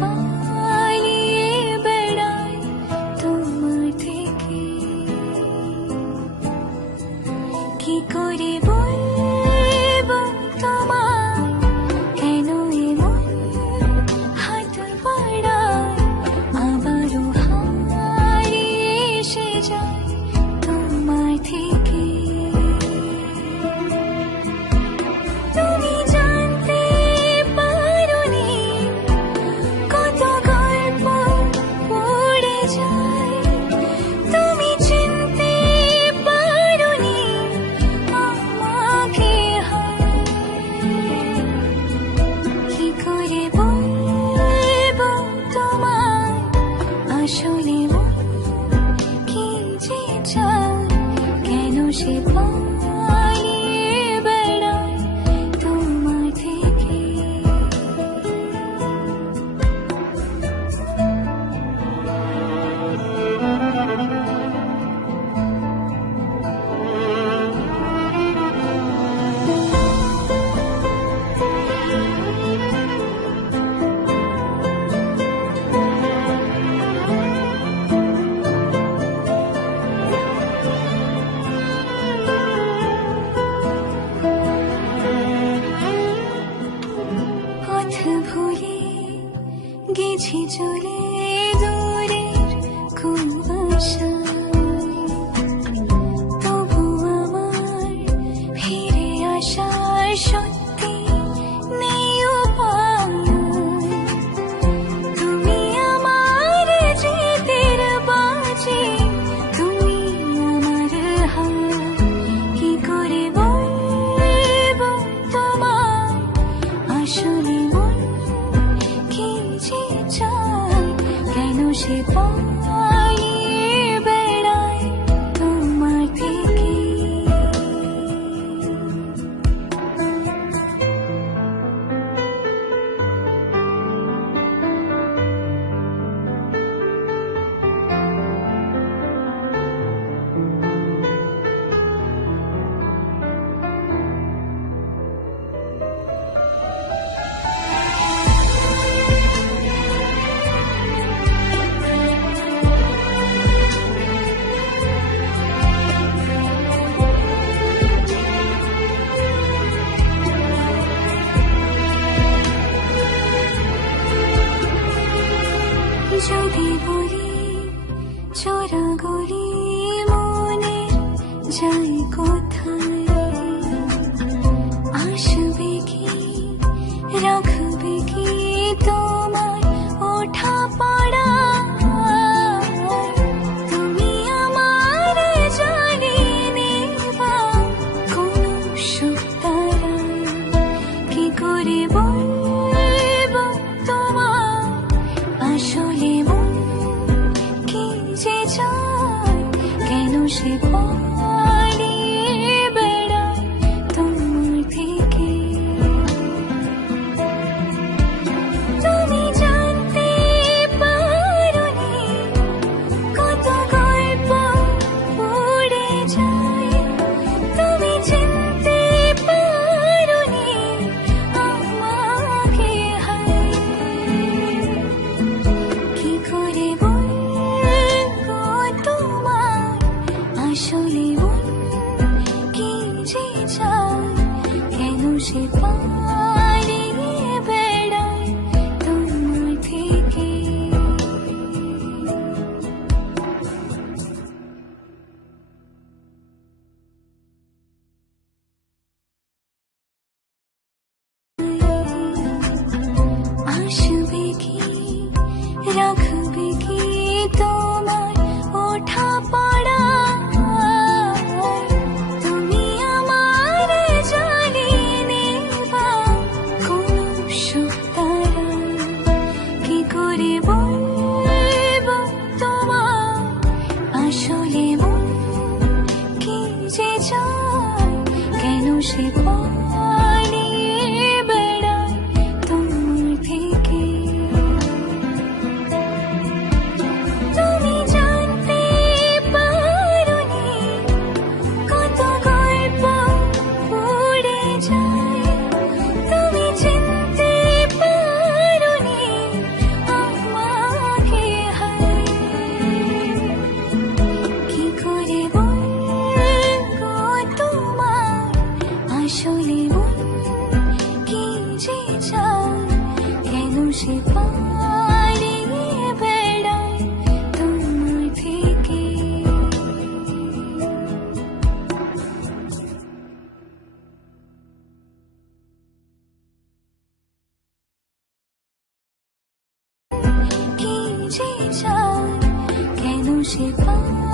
পালিয়ে বেড়াই তোমার থেকে। কি করে বলবো তোমায় কেন এমন হাত বাড়ায়, আবারও হারিয়ে এসে যায় তোমার থেকে। তুমি জানতে পারোনি কত গল্প পড়ে যায়, তুমি চিনতে পারোনি আমাকে হায়। কি করে বলবো তোমায় আসলে মন কি যে চায়, কেন সে পালিয়ে বেড়ায় তোমার থেকে। পথ ভুলে গেছি চলে দূরের কোন বাসায়, তবু আমার ফিরে আসার সত্যি নেই উপায়। তুমি আমার জিতের বাজি, তুমি আমার হার। কি করে বলবো তোমায় আসলে মন কি যে চায়, কেন সে পালিয়ে বেড়ায় তোমার থেকে। যদি বলি চোরা গলি মনের যাই কোথায়, আসবে কি রাখবে কি তোমার ওঠা পড়া। তুমি আমার জানিয়ে নেবা কোন সুতারা। কি করে বলবো তোমায় আসলে মন কি যে চায়, কেন সে পালিয়ে বেড়ায় তোমার থেকে। তুমি জানতে পারোনি কত গল্প পড়ে যায়, তুমি চিনতে পারোনি আমাকে হায়। কি করে বলবো তোমায় আসলে সে পায়